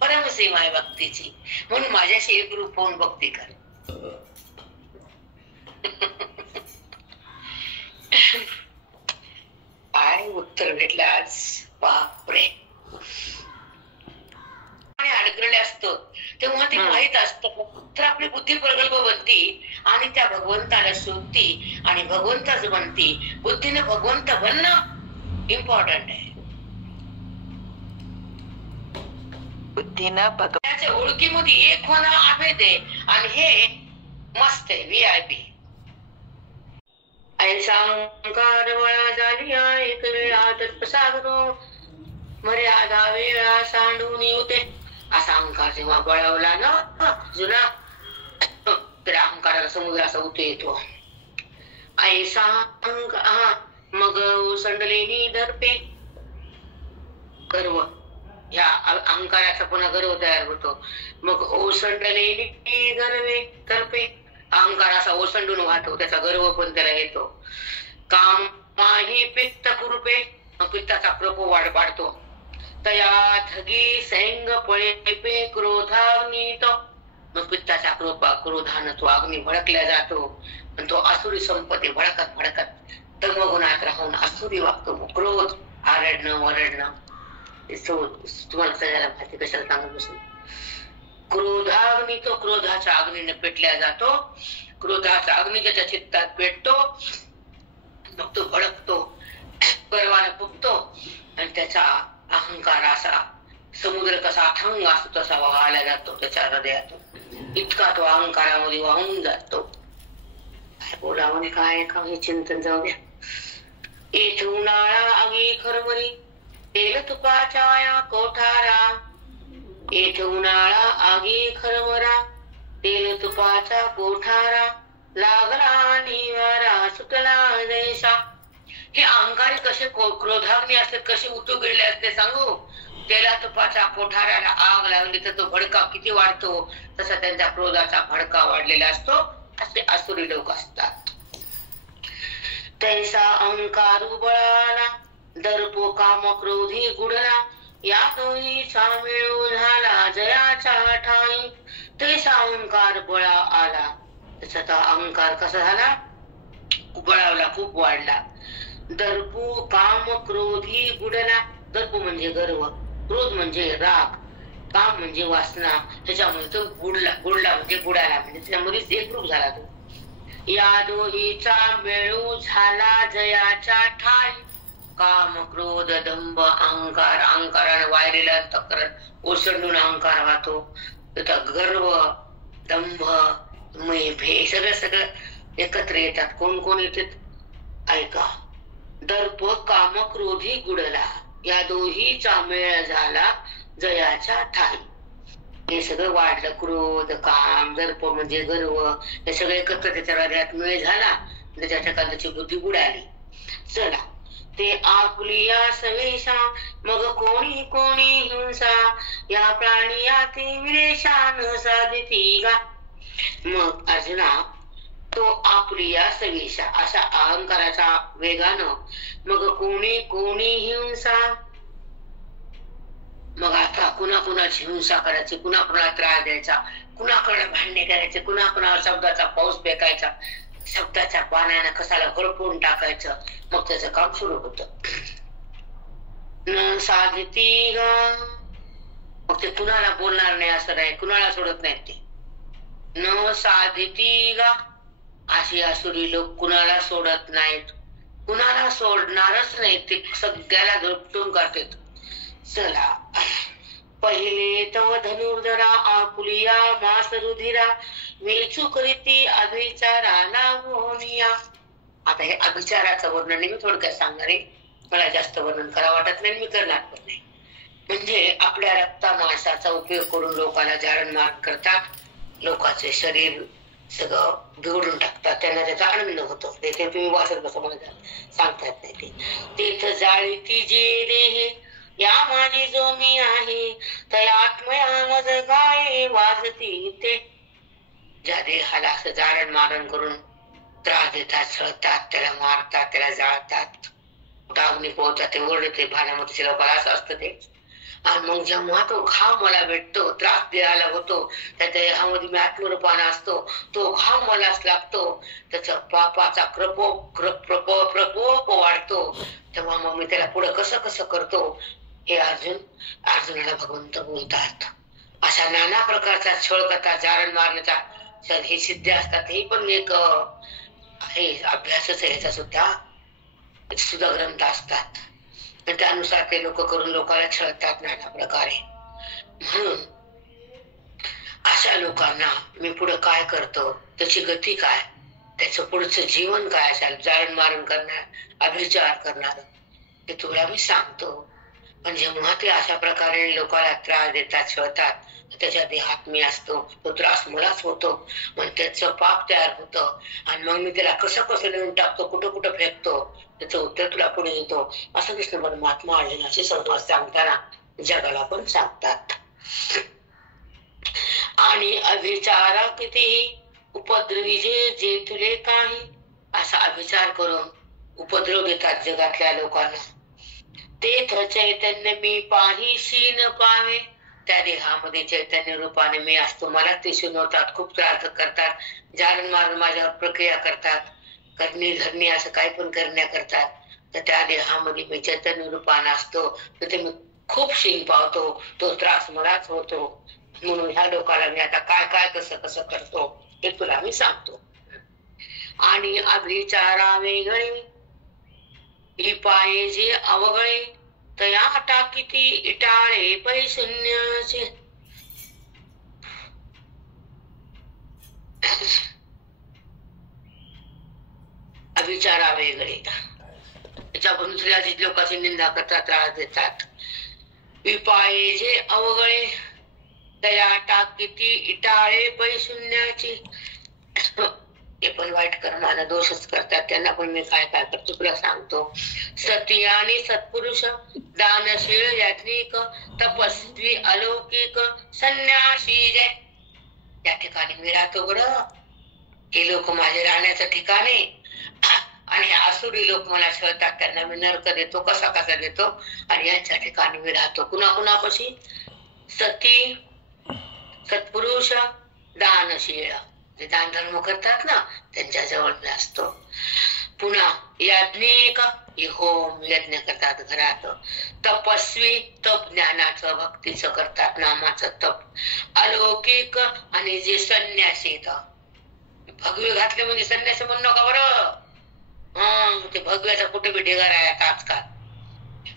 परमसीमा आहे भक्तीची. म्हणून माझ्याशी एकरूप होऊन भक्ती कर. काय उत्तर भेटलं आज, बापरे. आणि अडकलेले असतो तेव्हा ते माहित असतं, तर आपली बुद्धी प्रगल्भ बनती आणि त्या भगवंताला शोधती आणि भगवंताच बनती. बुद्धीने भगवंत बनणं इम्पॉर्टंट आहे. बुद्धीनं त्याच्या ओळखीमध्ये एक होणं अभेद आहे आणि हे मस्त आहे, VIP. ऐसा ओंकार वळा झाली एक वेळा तत्प्रसादो मर्यादा वेळा सांडून येते. असा अहंकार जेव्हा बळवला ना जुना, तर अहंकाराला समुद्र असा उतू येतो. ऐसा मग ओसंडलेली दर्पे गर्व, या अहंकाराचा पुन्हा गर्व तयार होतो. मग ओसंडलेली गर्वे तर्फे, अहंकार असा ओसंडून वाहतो, त्याचा गर्व पण त्याला येतो. काम माही पित्त कुरुपे, मग पित्ताचा प्रकोप वाढतो. तया धगी सैंग पळे पे क्रोधाग्नीत, मग पित्ताच्या क्रोधानं तो अग्नी भडकल्या जातो. पण तो असुरी संपत्ती भडकत भडकत तमगुणात राहून असुरी वागतो. क्रोध, आरडणं वरडणं, तुम्हाला सगळ्याला माहिती, कशाला सांगत बसून. क्रोधाग्नी, तो क्रोधाच्या अग्नीने पेटल्या जातो. क्रोधाचा अग्नी त्याच्या चित्तात पेटतो, मग तो भडकतो, गर्वाने फुगतो आणि त्याचा अहंकार असा समुद्र कसा अथांग असतो तसा वाहायला जातो त्याच्या हृदयातून. इतका तो अहंकारामध्ये वाहून जातो. काय बोलावं काय का हे चिंतन जाऊ द्या. येथ उन्हाळा आगी खरमरी तेल तुपाच्या या कोठारा, येथ उन्हाळा आगी खरमरा तेल तुपाचा कोठारा, लागला निवारा सुटला देशा. हे अहंकारी कसे क्रोधाग्नी असते, कसे उतू गेले असते सांगू. तेला तुपाच्या कोठाऱ्याला आग लागली तर तो भडका किती वाढतो, तसा त्यांच्या क्रोधाचा भडका वाढलेला असतो. असे असुरी लोक असतात. तैसा अहंकार बळाला दर्पो काम क्रोधी गुडला, या दोन्हीचा मेळ झाला जयाच्या ठाई. तैसा अहंकार बळा आला, त्याचा अहंकार कसा झाला, बळावला, खूप वाढला. दर्पो काम क्रोधी गुडला, दर्प म्हणजे गर्व, क्रोध म्हणजे राग, काम म्हणजे वासना, त्याच्यामध्ये तो गुडला म्हणजे गुडाला, म्हणजे त्याच्यामध्येच एकरूप झाला तो. या दोहीचा मेळू झाला जयाच्या ठाई. काम क्रोध दंभ अहंकार, अहंकाराने वाहिलेला अंतःकरण ओसंडून अहंकार वाहतो. त्याचा गर्व, दंभ, भे सगळं एकत्र येतात. कोण कोण येतात ऐका. दर्प काम क्रोधी गुडला, या दोहीचा मेळ झाला जयाच्या ठाई. हे सगळं वाढलं, क्रोध, काम, दर्प म्हणजे गर्व, हे सगळं एकत्र त्याच्या हृदयात मेळ झाला, त्याच्या ठिकाणी त्याची बुद्धी बुडाली. चला, ते आपलिया सवेशा मग कोणी कोणी हिंसा, या प्राणिया ते विरेशान साधिती गा. मग अर्जुना, तो आपलिया सवेशा अशा अहंकाराच्या वेगानं मग कोणी कोणी हिंसा, मग आता कुणा कुणाची हिंसा करायची, कुणा कुणाला त्रास द्यायचा, कुणाकडे भांडणे करायचे, कुणा कुणाला शब्दाचा पाऊस फेकायचा, शब्दाच्या पाण्यानं कसाला गळपून टाकायचं. मग त्याचं काम सुरू होत. न साधिती ग, मग ते कुणाला बोलणार नाही असं नाही, कुणाला सोडत नाही ते. न साधिती गा, अशी असुरी लोक कुणाला सोडत नाहीत, कुणाला सोडणारच नाही, ते सगळ्याला झोपटून काढतात. चला, पहिले तव धनुर्धरा आपुलिया मास रुधिरा, वेचू करीती अभिचारा लागोनिया. आता हे अभिचाराचं वर्णन मी थोडक्यात सांगणार आहे, मला जास्त वर्णन करावं वाटत नाही, मी करणार पण नाही. म्हणजे आपल्या रक्ता मांसाचा उपयोग करून लोकांना जाळणमार करतात, लोकांचे शरीर सगळं बिघडून टाकतात, त्यांना त्याचा आनंद होतो. ते तुम्ही वाचत बसा, मला सांगता येत नाही. तेथ जाळीती जे देहे या माझी जो मी आहे, त्या आत्मया मज गाये वाजती ते. ज्या देहाला असं जाळण मारण करून त्रास देतात, छळतात, त्याला मारतात, त्याला जाळतात, अग्नी पोहतात ते ओरडते भानामध्ये लोकांना, असं असतं ते. आणि मग जेव्हा तो घाव मला भेटतो, त्रास द्यायला होतो, त्या देहामध्ये मी आत्मरूपाने असतो, तो घाव मलाच लागतो, त्याचा पापाचा प्रकोप वाढतो, तेव्हा मग मी त्याला पुढे कसं कसं करतो हे अर्जुनाला भगवंत बोलतात. अशा नाना प्रकारचा छळ कथा, जारण मारण्याचा हे सिद्ध असतात. हे पण एक हे अभ्यासच आहे, याचा सुद्धा ग्रंथ असतात. त्यानुसार ते लोक करून लोकांना छळतात नाना प्रकारे. म्हणून अशा लोकांना मी पुढे काय करतो, त्याची गती काय, त्याचं पुढचं जीवन काय असेल, जारण मारण करणार, अभिचार करणार, ते तुला मी सांगतो. पण जेव्हा ते अशा प्रकारे लोकांना त्रास देतात, छळतात, त्याच्या देहात मी असतो, तो त्रास मलाच होतो, मग त्याचं पाप तयार होतं. आणि मग मी त्याला कसं कसं नेऊन टाकतो, कुठं कुठं फेकतो, त्याचं उत्तर तुला पुढे येतो. असं कृष्ण परमात्मा अर्जुनाचे संवाद सांगताना जगाला पण सांगतात. आणि अभिचारा किती उपद्रवी जे तुले काही, असा अभिचार करून उपद्रव देतात जगातल्या लोकांना. ते चैतन्य मी पाहिशी न पावे, त्या देहामध्ये चैतन्य रूपाने मी असतो, मला ते सुनवतात, खूप त्रास करतात, जारण मारून माझ्यावर प्रक्रिया करतात, करणी धरणी असं काही पण करण्या करतात. तर त्या देहामध्ये मी चैतन्य रूपाने असतो, तर ते मी खूप शिंग पावतो, तो त्रास मलाच होतो. म्हणून ह्या लोकांना मी आता काय काय कसं कसं करतो हे तुला मी सांगतो. आणि अभिचारा वेगळे ही पाये जे अवगळे, तया टाकीती इटाळे पैशून्याचे. अभिचारा वेगळे, त्याच्याकडून दुसऱ्या लोकांची निंदा करतात, त्रास देतात. विपाये जे अवगळे, तया टाकीती इटाळे पैशून्याची. ते पण वाईट कर्माला दोषच करतात, त्यांना पण मी काय काय करतो तुला सांगतो. सती आणि सत्पुरुष, दानशील याज्ञिक, तपस्वी अलौकिक, संन्यासी जय. या ठिकाणी मी राहतो बरं, हे लोक माझे राहण्याचं ठिकाण आहे. आणि आसुरी लोक मला छळतात, त्यांना मी नरक देतो, कसा कसा देतो, आणि यांच्या ठिकाणी मी राहतो. कुणाकुणापाशी? सती, सत्पुरुष, दानशील, जे दान धर्म करतात ना, त्यांच्या जवळ मी असतो. पुन्हा याज्ञिक, होम यज्ञ करतात घरात. तपस्वी, तप ज्ञानाचं भक्तीचं करतात, नामाचं तप. अलौकिक, आणि जे संन्यासी, भगवे घातले म्हणजे संन्यासी म्हणू नका बरं, ते भगव्याचा कुठे बी ढिगारा आहे आजकाल.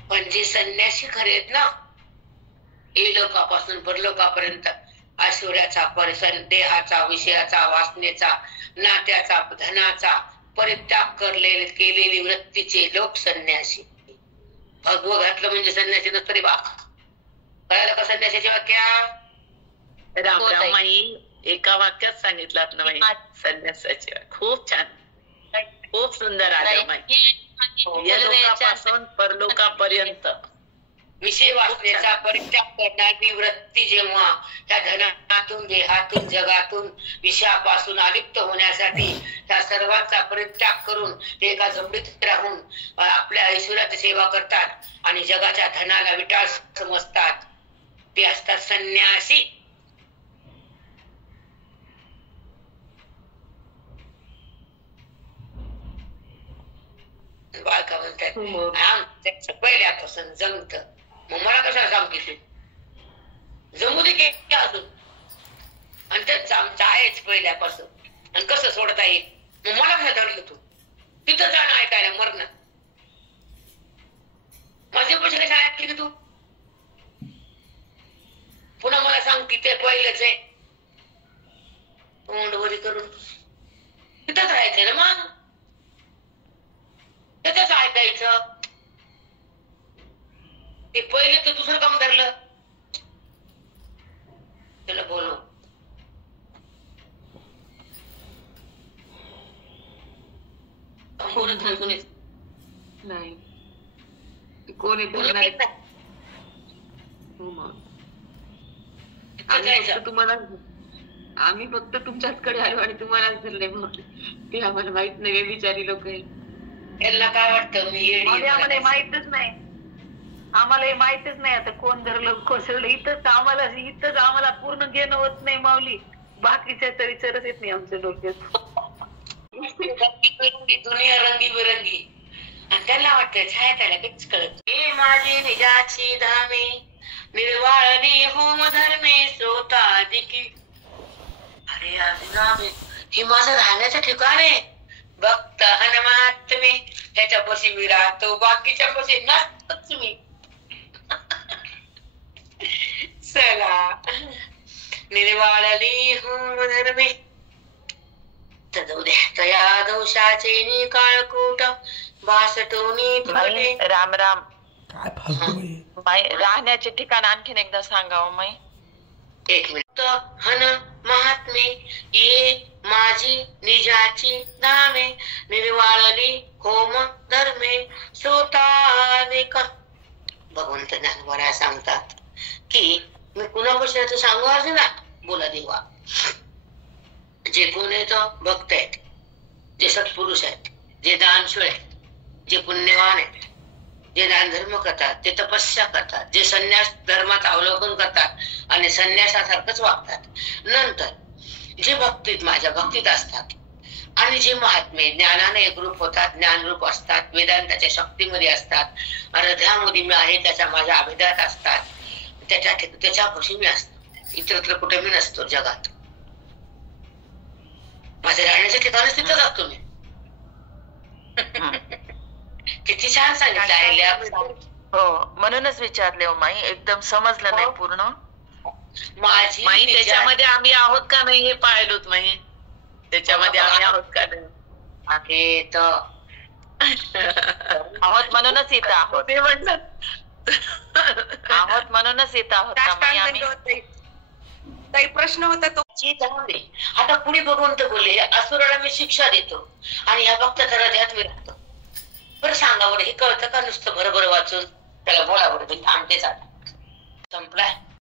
पण जे संन्यासी खरे आहेत ना, हे लोकांपासून परलोकापर्यंत ऐश्वर्याचा, देहाचा, विषयाचा, वासनेचा, नात्याचा, धनाचा परित्याग केलेली वृत्तीचे लोक संन्यासी. भगव घातलं म्हणजे संन्यासी नसतरी बा. कळालं का संन्यासाची वाक्या? रामरामाई एका वाक्यात सांगितलात ना बाई संन्यासाची. खूप छान, खूप सुंदर आलं माई. या लोकांपासून परलोकापर्यंत विषय वासनेचा परित्याग करणारी वृत्ती जेव्हा त्या धनातून, देहातून, जगातून, विषयापासून अलिप्त होण्यासाठी त्या सर्वांचा परित्याग करून ते एका जमडीत राहून आपल्या ऐश्वर्याची सेवा करतात आणि जगाच्या धनाला विटाळ समजतात, ते असतात संन्यासी. बायका म्हणतात पहिल्यापासून जमत, मग मला कशाला सांगते तू? जमू दे की अजून, आणि तेच आमचं आहेच पहिल्यापासून, आणि कसं सोडता येईल? मग मला कसं धरलं तू? तिथं जाणं ऐकायला मरण. माझे पैसे कशाला ऐकले की तू? पुन्हा मला सांगते ते पहिलंच आहे, तोंड वरी करून तिथंच राहायचंय ना, मग त्याच ऐकायचं. ते पहिले तर दुसरं काम धरलं, त्याला बोलू नाही कोणी बोलणार आम्ही फक्त तुमच्याचकडे आलो आणि तुम्हालाच धरले, मग ते आम्हाला माहित नाही, विचारी लोक आहे. यांना काय वाटतं मी येडी आहे आम्हाला म्हणायचं. माहितच नाही, आम्हाला हे माहितच नाही आता कोण धरलं कोसळलं. इथंच आम्हाला पूर्ण घेणं होत नाही माऊली. बाकीच्या तरी चरच येत नाही आमच्या डोक्यात. दुनिया रंगीबेरंगी आणि त्यांना वाटतं छाया त्याला काहीच कळत. हे माझी निजाची धामे निर्वाळने होम धर्मे सोता दिकी. अरे नामे हे माझं राहण्याचं ठिकाण आहे. भक्त हनुमात्मे ह्याच्यापाशी मी राहतो, बाकीच्या पाशी नसतोच मी. चला निर्वाळने होम धर्मे तया दोषाचे काळकूट भासटोनी फुले. राम राम. काय फालतू बाई. माई राहण्याचे ठिकाण आणखीन एकदा सांगावं माई. एक मिनिट. हन महात्मे ये माझी निजाची धामे निर्वाळली होम धर्मे सोतानिक. भगवंत ज्ञानवरा सांगतात की मी कुणापासून सांगू अर्जुन ना. बोला देवा. जे कोण आहेत भक्त आहेत, जे सत्पुरुष आहेत, जे दानशूळ आहेत, जे पुण्यवान आहेत, जे दान धर्म करतात, जे तपस्या करतात, जे संन्यास धर्माचं अवलंबन करतात आणि संन्यासासारखंच वागतात. नंतर जे भक्तीत माझ्या भक्तीत असतात आणि जे महात्मे ज्ञानाने एकरूप होतात, ज्ञानरूप असतात, वेदांताच्या शक्तीमध्ये असतात, हृदयामध्ये मी आहे त्याच्या माझ्या अभिदात असतात, त्याच्यापाशी मी असतो. इतरत्र कुठे मी नसतो जगात. माझ्या राहण्याच्या ठिकाणच तिथं जातो मी. किती छान सांगितलं आहे. हो म्हणूनच विचारले हो माई. एकदम समजलं नाही पूर्ण. माझी माई त्याच्यामध्ये आम्ही आहोत का नाही हे पाहिलोत माई. त्याच्यामध्ये आम्ही आहोत का नाही आहे तर आहोत म्हणूनच इथं आहोत. ते म्हणलं आहोत म्हणूनच इथं आहोत का माई आम्ही. ताई प्रश्न होता तो. आता पुढे भगवंत बोलले असुराला मी शिक्षा देतो आणि ह्या भक्ताच्या हृदयात मी राहतो. बरं सांगा बरं हे कळतं का नुसतं बरोबर वाचून त्याला बोला बरं. मी थांबतेच आता. संपलाय.